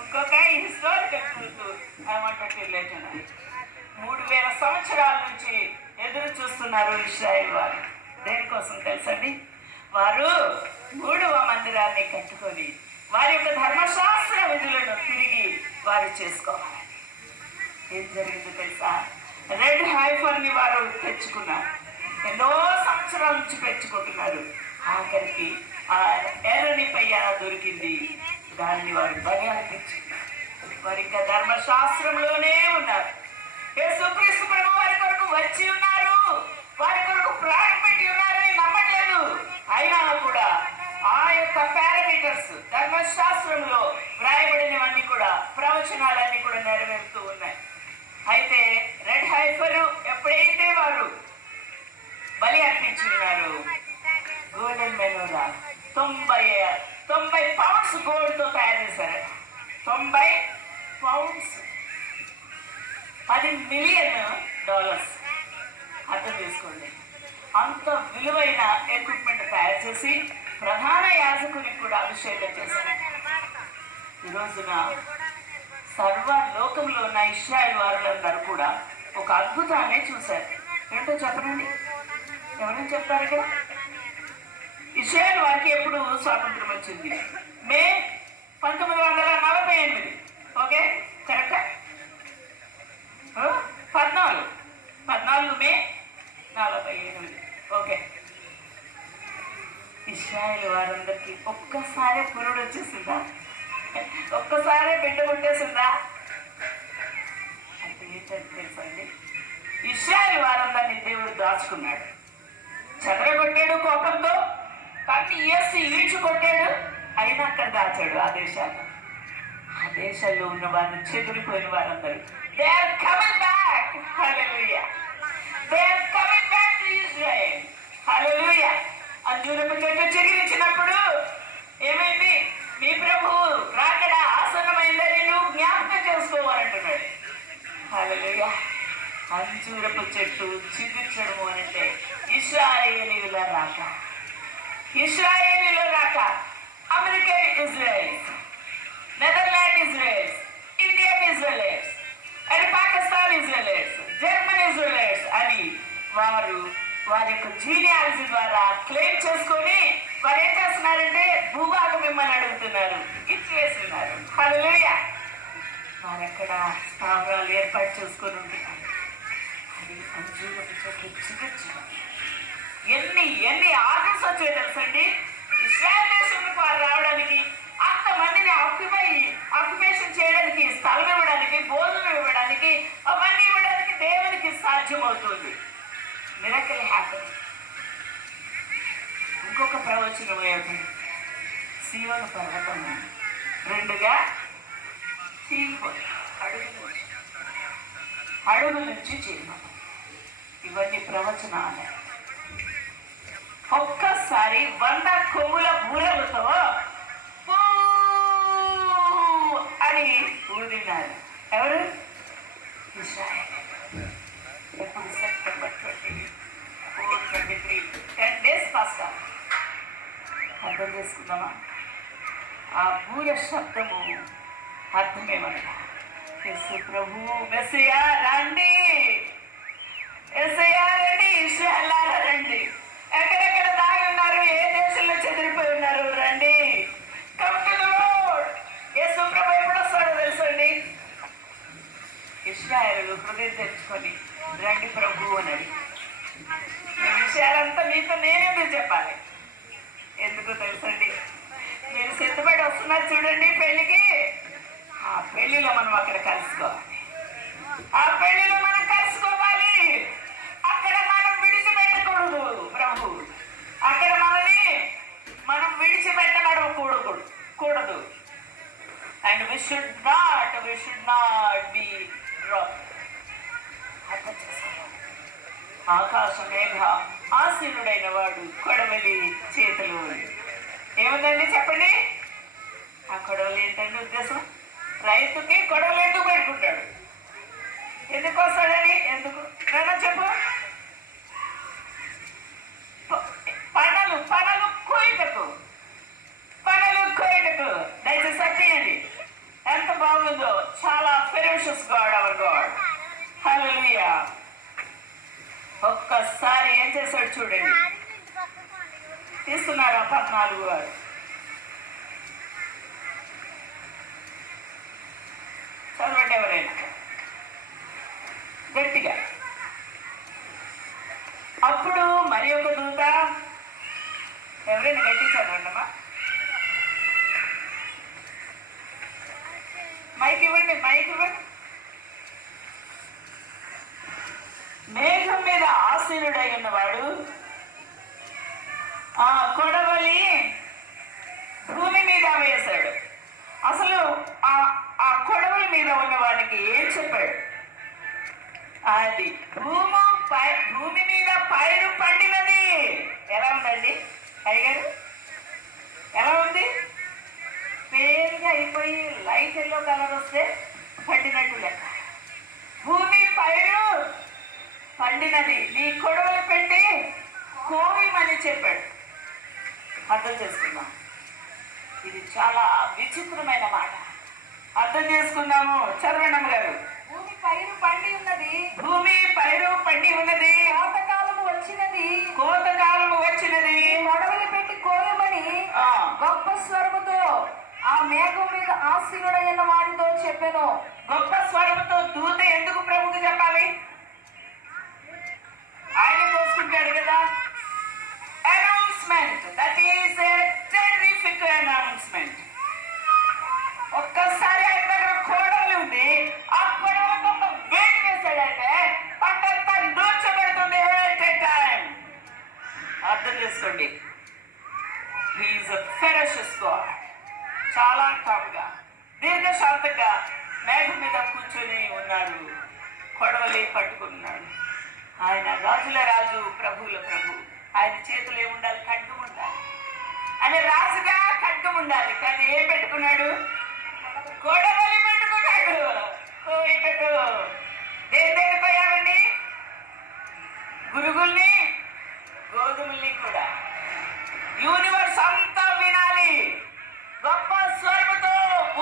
ఇంకొక historical truth I want to relate అన్నది. 3000 సంవత్సరాల నుంచి ఎదురు చూస్తున్నారు ఇశ్రాయేల్ వారు. దేనికోసం తెలుసండి? వారు 3వ మందిరాన్ని కట్టుకొని వారి యొక్క ధర్మశాస్త్ర విధులను తిరిగి వారు చేసుకోవాలి. ఏం జరిగిందో తెలుసా? రెడ్ హైఫర్ని వారు తెచ్చుకున్నారు. ఎన్నో సంవత్సరాల నుంచి పెంచుకుంటున్నారు. ఆఖరికి ఆ ఎర్రని పెయ్య దొరికింది, దానిని వారు బలి అర్పించుకున్నారు. వారి ఇంకా ధర్మశాస్త్రంలోనే ఉన్నారు. యేసుక్రీస్తు ప్రభు వారి కొరకు వచ్చి ఉన్నారు, వారి కొరకు ప్రాణం పెట్టి ఉన్నారని నమ్మట్లేదు. అయినా కూడా ఆ యొక్క పారామీటర్స్ ధర్మశాస్త్రంలో వ్రాయబడినవన్నీ కూడా, ప్రవచనాలన్నీ కూడా నెరవేరుతూ ఉన్నాయి. అయితే రెడ్ హైఫర్ ఎప్పుడైతే వారు బలి అర్పించున్నారు, గోల్డెన్ మెనోరా 90 పౌండ్స్ గోల్డ్తో తయారు చేశారు. 90 పౌండ్స్, $10 మిలియన్. అర్థం చేసుకోండి. అంత విలువైన ఎక్విప్మెంట్ తయారు చేసి ప్రధాన యాజకునికి కూడా అభిషేకం చేశారు. ఈ రోజున సర్వ లోకంలో ఉన్న ఇశ్రాయేలు వారులందరూ కూడా ఒక అద్భుతాన్ని చూశారు. ఏంటో చెప్పనండి, ఎవరైనా చెప్తారు ఇక్కడ? ఇశ్రాయేలు వారికి ఎప్పుడు స్వాతంత్రం వచ్చింది? మే 1948. ఓకే, కరెక్టా? 14 మే 48. ఓకే. ఇశ్రాయేలు వారందరికీ ఒక్కసారి పురుడు వచ్చేసిందా? ఒక్కసారి బిడ్డ పుట్టేసిందా? అంటే ఏంటంటే తెలుసండి, ఇశ్రాయేలు వారందరినీ దేవుడు దాచుకున్నాడు. చెదరగొట్టాడు కోపంతో, కానీ ఈడ్చుకొట్టాడు, అయినా అక్కడ దాచాడు. ఆ దేశాల్లో ఉన్న వారిని చెదిరిపోయిన వారందరూ they are coming back. Hallelujah. They are coming back to Israel. Hallelujah. అంజూరపు చెట్టు చిగిరించినప్పుడు ఏమైంది? మీ ప్రభువు రాకడ ఆసన్నమైందని నువ్వు జ్ఞాపకం చేసుకోవాలంటున్నాడు. హల్లెలూయా. అంజూరపు చెట్టు చిగుర్చడము అంటే ఇశ్రాయేలీయుల రాక. ఇశ్రాయేలీయుల రాక. American Israel's, Netherland Israel's, Indian Israel's and Pakistan Israel's, German Israel's అని వారి యొక్క జీనియాలజీ ద్వారా క్లెయిమ్ చేసుకొని వారు ఏం చేస్తున్నారంటే భూభాగం మిమ్మల్ని అడుగుతున్నారు, ఇచ్చివేస్తున్నారు. హల్లెలూయా. వారు అక్కడ స్థావరాలు ఏర్పాటు చేసుకొని ఉంటున్నారు. అది అంజూరపు చెట్టు చిగుర్చడం. ఎన్ని ఆర్డర్స్ వచ్చాయి తెలుసండి ఇశ్రాయేల్ దేశంలోకి వారు రావడానికి, అంతమందిని ఆక్యుపేషన్ చేయడానికి, స్థలం ఇవ్వడానికి, భోజనం ఇవ్వడానికి, అవన్నీ ఇవ్వడానికి దేవునికి సాధ్యమవుతుంది. Miracle happen. ఇంకొక ప్రవచనం ఏమిటి? సీయోను పర్వతం 2గా చీలిపోయి అడుగు నుంచి చీలిపోయి. ఇవన్నీ ప్రవచనాలు. ఒక్కసారి 100 కొమ్ముల బూరలతో అని ఊదినారు. ఎవరు? ఇశ్రాయేల్. ఎప్పుడు? September 24, 23, 10 days fast. అర్థం చేసుకుందామా? ఆ బూర శబ్దము అర్థమేమన్నా? యేసు ప్రభు మెస్సియా రండి, యేసయ్యా రండి, ఇశ్రాయేలారా రండి. ఎక్కడెక్కడ దాగి ఉన్నారు? ఏ దేశంలో చెదిరిపోయి ఉన్నారు? రండి. Come to the lord. యేసు ప్రభు ఎప్పుడు వస్తాడో తెలుసండి? ఇశ్రాయేలు హృదయం తెచ్చుకొని రండి ప్రభు అని. ఈ విషయాలంతా మీతో నేనెందుకు చెప్పాలి? ఎందుకు తెలుసండి? మీరు సిద్ధపడి వస్తున్నారు చూడండి పెళ్లికి. ఆ పెళ్లిలో మనం అక్కడ కలుసుకోవాలి. ఆ పెళ్లిలో మనం కలుసుకోవాలి. అక్కడ మనం విడిచిపెట్టకూడదు ప్రభు. అక్కడ మనం విడిచిపెట్టబడకూడదు. And we should not be wrong. అర్థం చేసుకోవాలి. ఆకాశ మేఘ ఆసీనుడైన వాడు కొడవలి చేతులు. ఏముందండి చెప్పండి? ఆ కొడవలి ఏంటండి ఉద్దేశం? రైతుకి కొడవలు ఎందుకు పెట్టుకుంటాడు? ఎందుకు వస్తాడని? ఎందుకు చెప్పు. పనులు కోయటకు దయచేసి సత్యండి. ఎంత బాగుందో. చాలా ఫెరోషియస్ గాడ్ అవర్ గాడ్. హల్లెలూయా. ఒక్కసారి ఏం చేశాడు చూడండి. తీస్తున్నారా 14 వారు? చదవండి ఎవరైనా గట్టిగా. అప్పుడు మరి ఒక దూత, ఎవరైనా గట్టి చదవండమ్మా. మైక్ ఇవ్వండి. మేఘం మీద ఆసీనుడై ఉన్నవాడు ఆ కొడవలి భూమి మీద వేశాడు. అసలు ఆ కొడవలి మీద ఉన్న వాడికి ఏం చెప్పాడు? అది భూమి మీద పైరు పండినది. ఎలా ఉందండి అయ్యగారు? ఎలా ఉంది? పేరుగా అయిపోయి లైట్ ఎల్లో కలర్ వస్తే పండినట్టు లెక్క. భూమి పైరు పండినది, నీ కొడవలు పెట్టి కోయమని చెప్పాడు. అర్థం చేసుకుందాం. ఇది చాలా విచిత్రమైన మాట. అర్థం చేసుకుందాము. చదవండి గారు. భూమి పైరు పండి ఉన్నది, భూమి పైరు పండి ఉన్నది, కోతకాలము వచ్చినది, కోతకాలము వచ్చినది, కొడవలి పెట్టి కోయమని గొప్ప స్వరముతో ఆ మేఘం మీద ఆసీనుడైన వారితో చెప్పెను. గొప్ప స్వరముతో దూత ఎందుకు ప్రభుకు చెప్పాలి? ఆయన కోసుకుంటాడు కదా. Announcement, that is a terrific announcement. ఒక్కసారి ఆయన దగ్గర కోడలు ఉంది, ఆ కోడలు గొప్ప వేడి వేసాడంటే పంటంతా నూర్చబడుతుంది. అర్థం చేసుకోండి. హీఈస్ ఎ ఫెరషియస్ గాడ్. చాలా కాముగా దీర్ఘశాంతంగా మేఘం మీద కూర్చొని ఉన్నాడు, కొడవలి పట్టుకున్నాడు. ఆయన రాజుల రాజు, ప్రభువుల ప్రభు. ఆయన చేతులు ఏముండాలి? ఖడ్గం ఉండాలి. ఆయన రాజుగా ఖడ్గం ఉండాలి. కానీ ఏం పెట్టుకున్నాడు? కొడవలి పెట్టుకున్నాడు. కోయిటకు దేని పోయామండి? గురుగుల్ని, గోధుమల్ని కూడా. యూనివర్స్ అంతా వినాలి. గొప్ప స్వరముతో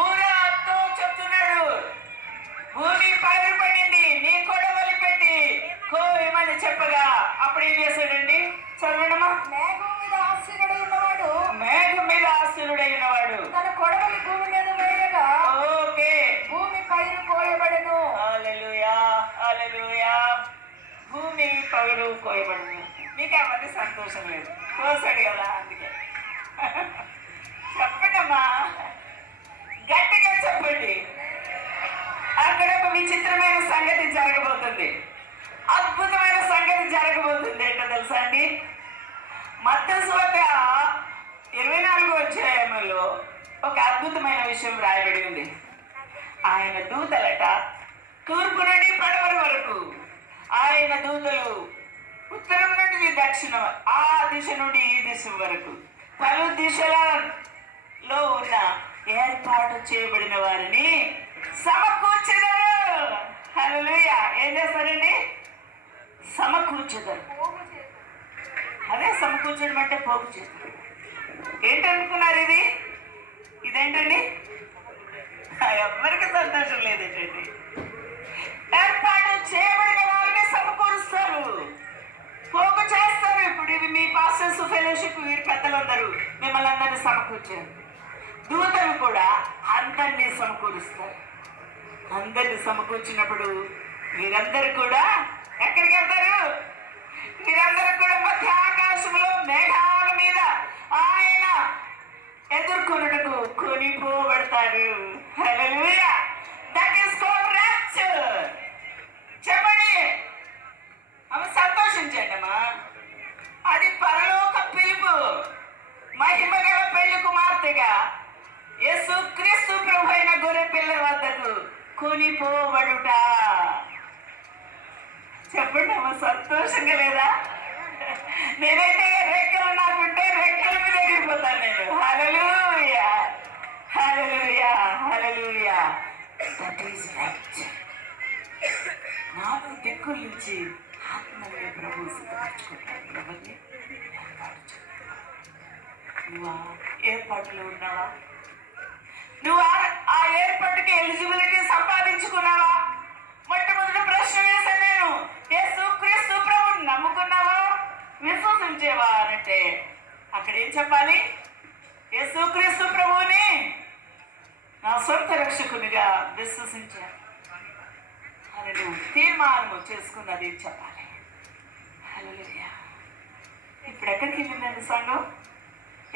ఊరతో చెప్తున్నాడు, భూమి పైరు పడింది, నీ కొడవలి పెట్టి కోయమని చెప్పగా అప్పుడు ఏం చేశాడండి? చదవడమా. మేఘం మీద ఆసీనుడై ఉన్నవాడు, మేఘం మీద ఆసీనుడై ఉన్నవాడు తన కొడవలి భూమి మీద వేయగా ఓకే భూమి పైరు కోయబడెను. హల్లెలూయా, హల్లెలూయా. భూమి పైరు కోయబడను. మీకు అవన్నీ సంతోషం లేదు, కోసాడు కదా అందుకే. చెప్పండమ్మా, గట్టిగా చెప్పండి. అక్కడ ఒక విచిత్రమైన సంగతి జరగబోతుంది, అద్భుతమైన సంగతి జరగబోతుంది. ఏంటో తెలుసా అండి? మత్తయి సువార్త 24వ అధ్యాయంలో ఒక అద్భుతమైన విషయం రాయబడి ఉంది. ఆయన దూతలట తూర్పు నుండి పడమర వరకు, ఆయన దూతలు ఉత్తరం నుండి దక్షిణం, ఆ దిశ నుండి ఈ దిశ వరకు పలు దిశలలో ఉన్న ఏర్పాటు చేయబడిన వారిని సమకూర్చెదరు. హల్లెలూయా. ఏం చేస్తారండి? సమకూర్చెదరు. అదే సమకూర్చడం అంటే పోగు చేస్తారు. ఏంటనుకున్నారు ఇది? ఇదేంటండి? ఎవ్వరికి సంతోషం లేదేంటండి? ఏర్పాటు చేయబడిన వారిని సమకూరుస్తారు, పోగు చేస్తారు. ఇప్పుడు ఇవి మీ పాస్టర్స్, ఫెలోషిప్, వీరి పెద్దలందరూ మిమ్మల్ని అందరినీ సమకూర్చారు. దూతలు కూడా అందరినీ సమకూరుస్తారు. అందరినీ సమకూర్చినప్పుడు వీరందరూ కూడా ఎక్కడికి వెళ్తారు? వీరందరూ కూడా మధ్య ఆకాశంలో మేఘాల మీద ఆయన ఎదుర్కొనుటకు కొనిపోబడతాడు. హల్లెలూయా. That is called rapture. చెప్పండి, అమ్మ సంతోషించండి అమ్మా. అది పరలోక పిలుపు. మహిమ గల పెళ్లి కుమార్తెగా యేసు క్రీస్తు ప్రభు అయిన గొర్రె పిల్ల వద్దకు కొనిపోబడుట. చెప్పండి అమ్మ, సంతోషంగా లేదా? నేనైతే రెక్కలు నాకుంటే రెక్కల మీద ఎగిరిపోతాను నేను. హల్లెలూయా, హల్లెలూయా, హల్లెలూయా. That is right. నాలుగు దిక్కుల నుంచి ఆత్మీయ ప్రభు సిద్ధపరచుకుంటాడు. ఎవరిని నువ్వు ఏర్పాటులో ఉన్నావా? నువ్వు ఆ ఏర్పాటుకి ఎలిజిబిలిటీ సంపాదించుకున్నావా? మొట్టమొదటి ప్రశ్న వేశాను నేను. యేసు క్రీస్తు ప్రభుని నమ్ముకున్నావా, విశ్వసించేవా అంటే అక్కడ ఏం చెప్పాలి? యేసు క్రీస్తు ప్రభువుని నా సొంత రక్షకునిగా విశ్వసించాను అని నువ్వు తీర్మానం చేసుకున్నది చెప్పాలి. హల్లెలూయా. ఇప్పుడు ఎక్కడికి వెళ్ళిందండి సంఘం?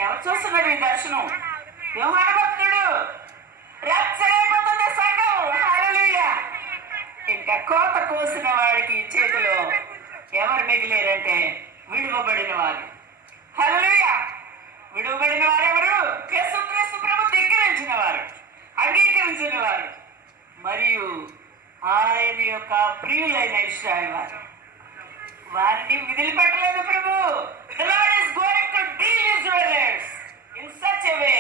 ఎవరు చూస్తున్నారు ఈ దర్శనం? యోహాను భక్తుడు. రాప్చర్ అయిపోతుంది సంఘం. హల్లెలూయా. ఇంకా కోత కోసిన వాడికి చేతిలో ఎవరు మిగిలేరంటే విడువబడిన వారు. హల్లెలూయా. విడువబడిన వారు ఎవరు? యేసుక్రీస్తు ప్రభు ధిక్కరించిన వారు, అంగీకరించిన వారు, మరియు ఆయన యొక్క ప్రియులైన ఇశ్రాయేలు వారు. వారిని వదిలిపెట్టలేదు ప్రభు. The Lord is going to deal Israelites in such a way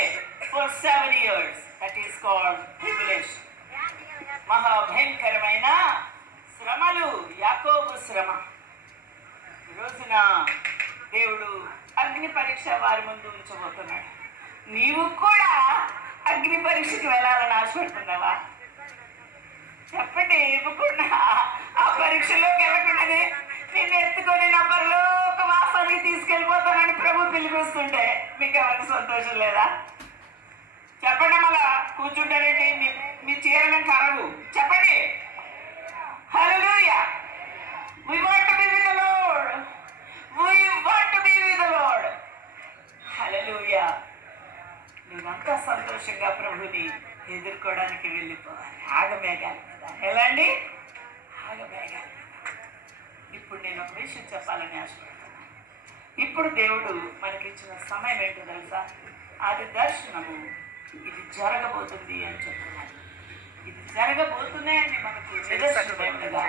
for 7 years. That is called tribulation. మహాభయంకరమైన శ్రమలు, యాకోబు శ్రమ. ఈ రోజున దేవుడు అగ్ని పరీక్ష వారి ముందు ఉంచబోతున్నాడు. నీవు కూడా అగ్ని పరీక్షకి వెళ్ళాలని ఆశపడుతున్నావా? చెప్పండి. ఇవ్వకుండా ఆ పరీక్షలోకి వెళ్ళకుండానే నేను ఎత్తుకొని నా పరలోక వాసానికి తీసుకెళ్ళిపోతానని ప్రభు పిలిపిస్తుంటే మీకు ఎవరికి సంతోషం లేదా? చెప్పండి. మళ్ళా కూర్చుంటారండి, మీ చీరలను కరవు. చెప్పండి. హల్లెలూయా. We want to be with the Lord. We want to be with the Lord. హల్లెలూయా. మీరంతా సంతోషంగా ప్రభుని ఎదుర్కోవడానికి వెళ్ళిపోవాలి. ఆగమేఘాల మీద. ఎలా అండి? ఆగమేఘాల మీద. ఇప్పుడు నేను ఒక విషయం చెప్పాలని ఆశపడుతున్నాను. ఇప్పుడు దేవుడు మనకిచ్చిన సమయం ఏంటో తెలుసా? అది దర్శనము. ఇది జరగబోతుంది అని చెప్తున్నాను. ఇది జరగబోతున్నాయి అని మనకు నిదర్శనమేమిగా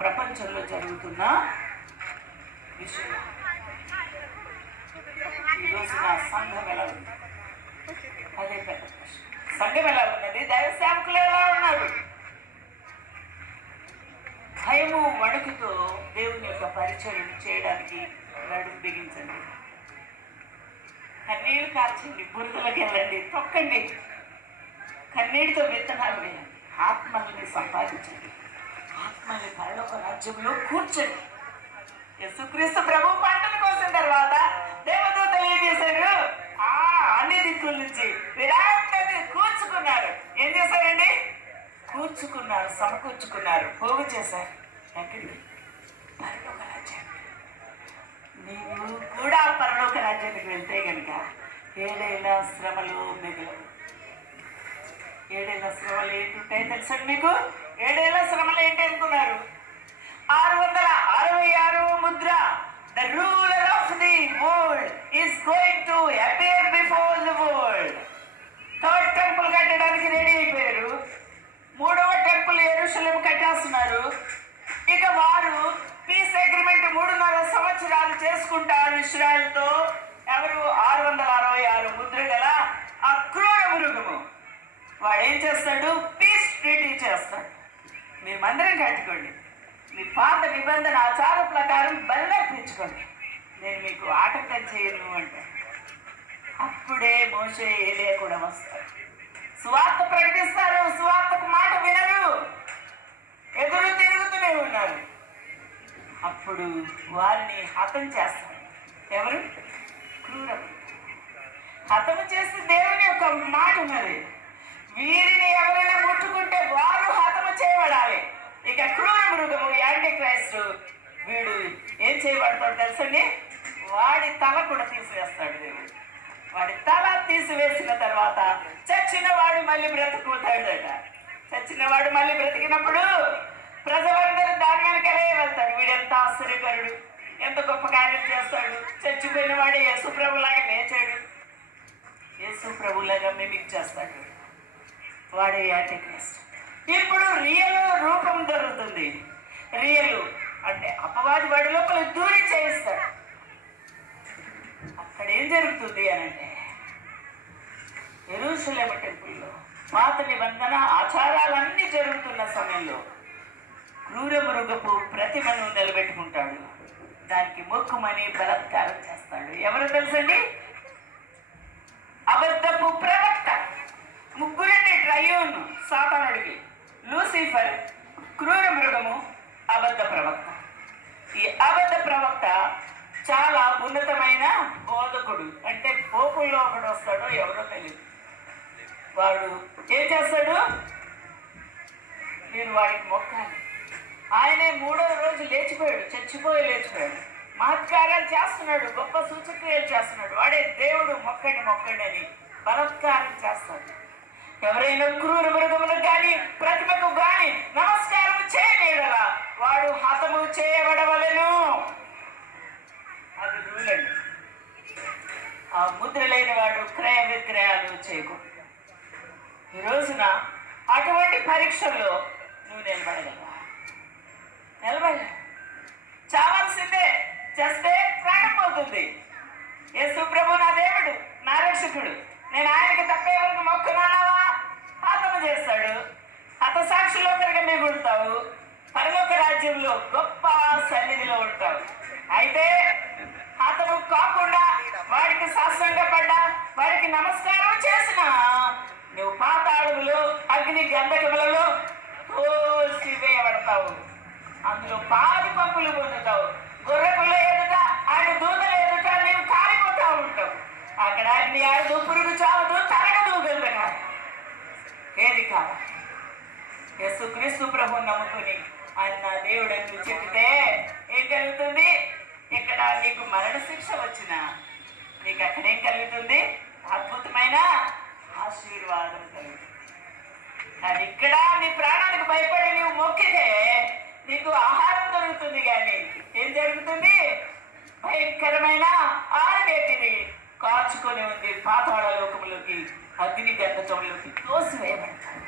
ప్రపంచంలో జరుగుతున్న విషయం. ఈరోజు నా సంఘం ఎలా ఉంది? అదే పెద్ద ప్రశ్న. సంఘం ఎలా ఉన్నది? దైవ సేవకులు ఎలా ఉన్నారు? భయము వణుకుతో దేవుని యొక్క పరిచయం చేయడానికి నడుము బిగించండి. కన్నీళ్ళు కార్చండి, బురదలకు వెళ్ళండి, తొక్కండి. కన్నీటితో విత్తనాలు వేయండి. ఆత్మల్ని సంపాదించండి. ఆత్మల్ని పరలోక రాజ్యంలో కూర్చండి. యేసుక్రీస్తు ప్రభు పంటను కోసిన తర్వాత దేవదూతలు ఏం చేశారు? అన్ని దిక్కుల నుంచి విరాటని కూర్చుకున్నారు. ఏం చేశారండి? కూర్చుకున్నారు, సమకూర్చుకున్నారు, పోగు చేశారు. ఎక్కడికి? పరలోక రాజ్యానికి. నీవు కూడా పరలోక రాజ్యానికి వెళ్తే కనుక 7 ఏళ్ళ శ్రమలు మిగలవు. 7 ఏళ్ళ శ్రమలు ఏంటుంటాయి తెలుసా మీకు? 7 ఏళ్ళ శ్రమలు ఏంటి అనుకున్నారు? 666 Mudra. The ruler of the world is going to appear before the world. Third temple కట్టడానికి రెడీ అయిపోయారు. 3వ టెంపుల్ యెరూషలేము కట్టేస్తున్నారు. ఇక వారు పీస్ అగ్రిమెంట్ 3.5 సంవత్సరాలు చేసుకుంటారు ఇశ్రాయేలుతో. ఎవరు? 666 ముద్ర గల ఆ క్రూర మృగము. వాడు ఏం చేస్తాడు? పీస్ ట్రీటీ చేస్తాడు. మీ మందిరం కట్టుకోండి, మీ పాత నిబంధన ఆచార ప్రకారం బల్లర్పించుకోండి, నేను మీకు ఆటంకం చేయను అంటే అప్పుడే మోషే ఏలియా కూడా వస్తారు. సువార్త ప్రకటిస్తారు, సువార్తకు మాట వినరు, ఎదురు తిరుగుతూనే ఉన్నారు. అప్పుడు వారిని హతం చేస్తారు. ఎవరు? క్రూరం. హతము చేస్తే దేవుని యొక్క మాట ఉన్నది. వీరిని ఎవరైనా ముట్టుకుంటే వారు హతము చేయబడాలి. ఇక క్రూర మృగము యాంటీ క్రైస్తు వీడు ఏం చేయబడతాడు తెలుసండి? వాడి తల కూడా తీసివేస్తాడు దేవుడు. వాడి తల తీసివేసిన తర్వాత చచ్చిన వాడు మళ్ళీ బ్రతుకుతాడట. చచ్చిన వాడు మళ్ళీ బ్రతికినప్పుడు ప్రజలందరూ దాని వెనకలే వెళ్తాడు. వీడెంత ఆశ్చర్యకరుడు, ఎంత గొప్ప కార్యం చేస్తాడు. చచ్చిపోయిన వాడు యేసు ప్రభులాగా లేచాడు, యేసు ప్రభులాగా మిమిక్ చేస్తాడు. వాడే యాంటీ క్రైస్తు. ఇప్పుడు రియల్ రూపం దొరుకుతుంది. రియల్ అంటే అపవాది వాడి లోపల దూరి చేయిస్తాడు. అక్కడ ఏం జరుగుతుంది అని అంటే యెరూషలేము టెంపుల్లో పాత నిబంధన ఆచారాలన్నీ జరుగుతున్న సమయంలో క్రూర మృగపు ప్రతిమను నిలబెట్టుకుంటాడు. దానికి మొక్కుమని బలాత్కారం చేస్తాడు. ఎవరు తెలుసండి? అబద్ధపు ప్రవక్త. ముగ్గురండి ట్రయోన్ సాతానుడికి. లూసిఫర్, క్రూర మృగము, అబద్ధ ప్రవక్త. ఈ అబద్ధ ప్రవక్త చాలా ఉన్నతమైన బోధకుడు. అంటే పోపుల్లో ఒకడు వస్తాడో ఎవరో తెలియదు. వాడు ఏం చేస్తాడు? మీరు వాడికి మొక్కాలి. ఆయనే 3వ రోజు లేచిపోయాడు, చచ్చిపోయి లేచిపోయాడు. మహత్కార్యాలు చేస్తున్నాడు, గొప్ప సూచక్రియలు చేస్తున్నాడు. వాడే దేవుడు. మొక్కండి మొక్కండి అని బలత్కారం చేస్తాడు. ఎవరైనా క్రూర మృగములకు కానీ ప్రతిమకు కానీ నమస్కారం చేయలేడలా వాడు హతము చేయబడవలెను. అది రూల్ అండి. ఆ ముద్ర లేని వాడు క్రయ విక్రయాలు చేయకూడదు. ఈ రోజున అటువంటి పరీక్షల్లో నువ్వు నిలబడగలవా? నిలబడలేవు. చావాల్సిందే. చేస్తే ప్రాణం పోతుంది. యేసు ప్రభు నా దేవుడు, నా రక్షకుడు, నేను ఆయనకి తప్ప ఎవరికి మొక్కున్నావా? హతము చేస్తాడు. హతసాక్షిలో కనుక మిగులుతావు. పరలోక రాజ్యంలో గొప్ప సన్నిధిలో ఉంటావు. అయితే అతను కాకుండా వాడికి సాష్టాంగపడ్డా, వాడికి నమస్కారం చేసిన నువ్వు పాతాళములో అగ్ని గంధకములలో తోసివేయబడతావు. అందులో పాలు పంపులు పొందుతావు. గొర్రెపిల్ల ఎదుట, ఆయన దూతల ఎదుట నీవు కాలిపోతా ఉంటావు. అక్కడ అగ్ని ఆడదు, పురుగు చావదు, తరగదు గంధక. ఏది కావాలి? యేసుక్రీస్తు ప్రభు నమ్ముకుని ఆయన నా దేవుడు అని నువ్వు చెప్తే ఏం కలుగుతుంది? ఇక్కడ నీకు మరణ శిక్ష వచ్చిన నీకు అక్కడేం కలుగుతుంది? అద్భుతమైన ఆశీర్వాదం కలుగుతుంది. కానీ ఇక్కడ నీ ప్రాణానికి భయపడి నువ్వు మొక్కితే నీకు ఆహారం దొరుకుతుంది, కానీ ఏం జరుగుతుంది? భయంకరమైన ఆరవేటిని కాచుకొని ఉంది. పాతాళ లోకములోకి, అగ్ని గంధకంలోకి తోసివేయబడతారు.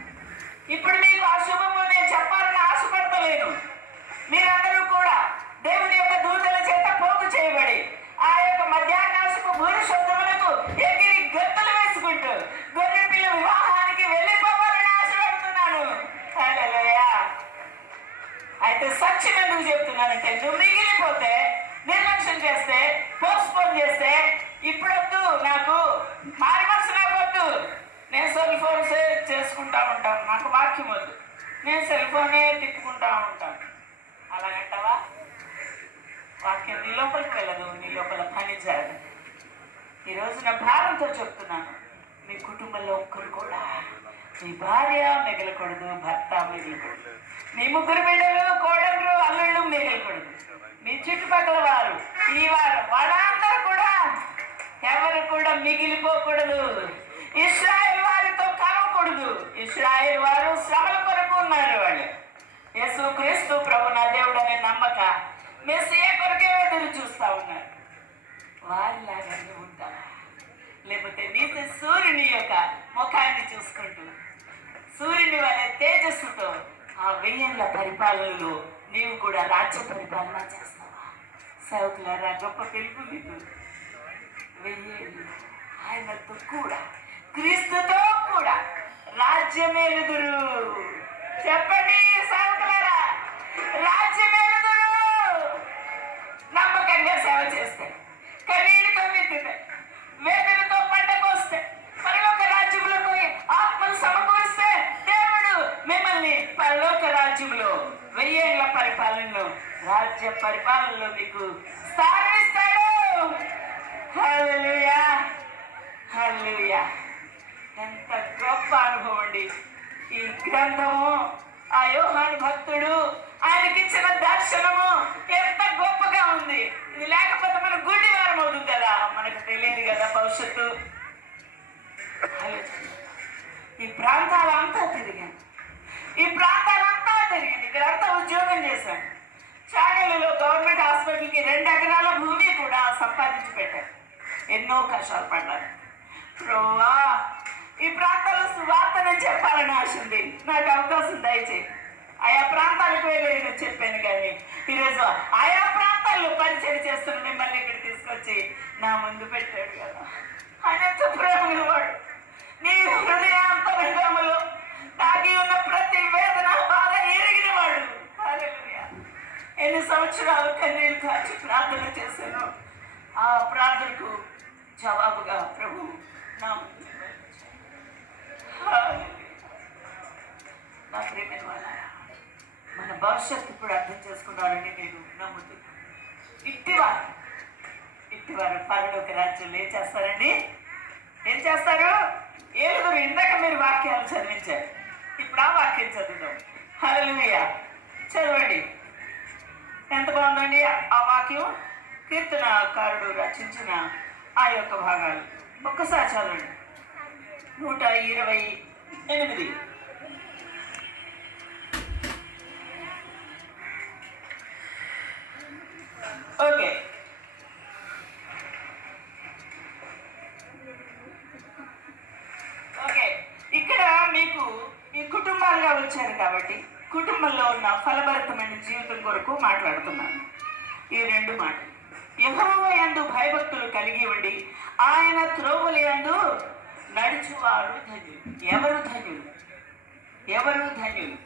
ఇప్పుడు మీకు అశుభము నేను చెప్పాలని ఆశపడతలేను. మీరందరూ కూడా దేవుని యొక్క దూతల చేత పోగు చేయబడి ఆ యొక్క మధ్యాకాశపు భూరి శబ్దములకు ఎగిరి గంతులు వేసుకుంటూ గొర్రె పిల్ల వివాహానికి వెళ్ళిపోవాలని ఆశపడుతున్నాను. హల్లెలూయా. అయితే సత్యం ఎందుకు చెప్తున్నానంటే, నువ్వు మిగిలిపోతే, నిర్లక్ష్యం చేస్తే, పోస్ట్పోన్ చేస్తే, ఇప్పుడొద్దు నాకు మారి మనసు, నాకు వద్దు, నేను సెల్ ఫోన్స్ చేసుకుంటా ఉంటాను, నాకు వాక్యం వద్దు, నేను సెల్ ఫోనే తిప్పుకుంటా ఉంటాను అలాగంటావా? వాక్యం నీ లోపలికి వెళ్ళదు, నీ లోపల పని జరగదు. ఈరోజు నా భారంతో చెప్తున్నాను, మీ కుటుంబంలో ఒక్కరు కూడా మీ భార్య మిగలకూడదు, భర్త మిగలకూడదు, మీ ముగ్గురు బిడ్డలు, కోడళ్ళు, అల్లుళ్ళు మిగలకూడదు, మీ చుట్టుపక్కల వారు, ఈ వారు, వాళ్ళందరూ కూడా ఎవరు కూడా మిగిలిపోకూడదు. ఇశ్రాయేల్ వారితో కలవకూడదు. ఇశ్రాయేల్ వారు శ్రమల కొరకు ఉన్నారు. వాళ్ళు యేసుక్రీస్తు ప్రభు నా దేవుడు అనే నమ్మక మెస్సియా కొరకే ఎదురు చూస్తా ఉన్నారు. వారిలాగానే ఉంటావా? లేకపోతే నీకు సూర్యుని యొక్క ముఖాన్ని చూసుకుంటూ సూర్యుని వలె తేజస్సుతో ఆ 1000 పరిపాలనలో నీవు కూడా రాజ్య పరిపాలన చేస్తావా? సౌకులారా, గొప్ప పిలుపు మీకు. 1000 ఆయనతో కూడా, క్రీస్తుతో కూడా రాజ్యమేలుదురు. చెప్పండి సౌకులారా, రాజ్యమేలుదురు. నమ్మకంగా సేవ చేస్తే, కన్నీటితో విత్తితే, వేదనతో పంటకు వస్తే, పరలోక రాజ్యములకు ఆత్మను సమకూరిస్తే దేవుడు మిమ్మల్ని పరలోక రాజ్యంలో 1000 పరిపాలనలో, రాజ్య పరిపాలనలో మీకు స్థానం ఇస్తాడు. హల్లెలూయా, హల్లెలూయా. ఎంత గొప్ప అనుభవం అండి ఈ గ్రంథము. ఆ యోహాను భక్తుడు ఆయనకిచ్చిన దర్శనము ఎంత గొప్పగా ఉంది. ఇది లేకపోతే మన గుడ్డి వారం అవుతుంది కదా, మనకు తెలియదు కదా భవిష్యత్తు. ఈ ప్రాంతాలంతా తిరిగాను, ఇక్కడంతా ఉద్యోగం చేశాను. చాగలిలో గవర్నమెంట్ హాస్పిటల్కి 2 ఎకరాల భూమి కూడా సంపాదించి పెట్టాను. ఎన్నో కష్టాలు పడ్డాను. ప్రభువా, ఈ ప్రాంతాల్లో సువార్తను చెప్పాలని ఆశ ఉంది, నాకు అవకాశం దయచేయి. ఆయా ప్రాంతాలకు వెళ్ళి నేను చెప్పాను, కానీ ఈరోజు ఆయా ప్రాంతాల్లో పరిచయం చేస్తున్న మిమ్మల్ని ఇక్కడ తీసుకొచ్చి నా ముందు పెట్టాడు కదా. ఆయన ప్రేమలు వాడు. నీ హృదయాంతరంగంలో దాగి ఉన్న ప్రతి వేదన, బాధ ఎరిగిన వాడు. హల్లెలూయా. ఎన్ని సంవత్సరాలు కన్నీళ్ళు కాచి ప్రార్థన చేశాను. ఆ ప్రార్థనకు జవాబుగా ప్రభు నా ముందు నా ప్రేమైన వాళ్ళారా, మన భవిష్యత్తు ఇప్పుడు అర్థం చేసుకున్నారని నేను నమ్ముతున్నాను. ఇట్టివారు పరలోక రాజ్యంలో ఏం చేస్తారండి? ఏం చేస్తారు? ఏలుగురు. ఇందాక మీరు వాక్యాలు చదివించారు, ఇప్పుడు ఆ వాక్యం చదువుదాం. హల్లెలూయా. చదవండి. ఎంత బాగుందండి ఆ వాక్యం. కీర్తనకారుడు రచించిన ఆ యొక్క భాగాలు ఒక్కసారి చదవండి. 128. ఓకే. ఓకే, ఇక్కడ మీకు ఈ కుటుంబాలుగా వచ్చారు కాబట్టి కుటుంబంలో ఉన్న ఫలభరితమైన జీవితం కొరకు మాట్లాడుతున్నాను. ఈ 2 మాటలు. యెహోవా యందు భయభక్తులు కలిగి ఉండి ఆయన త్రోవల యందు నడుచువారు ధన్యులు. ఎవరు ధన్యులు?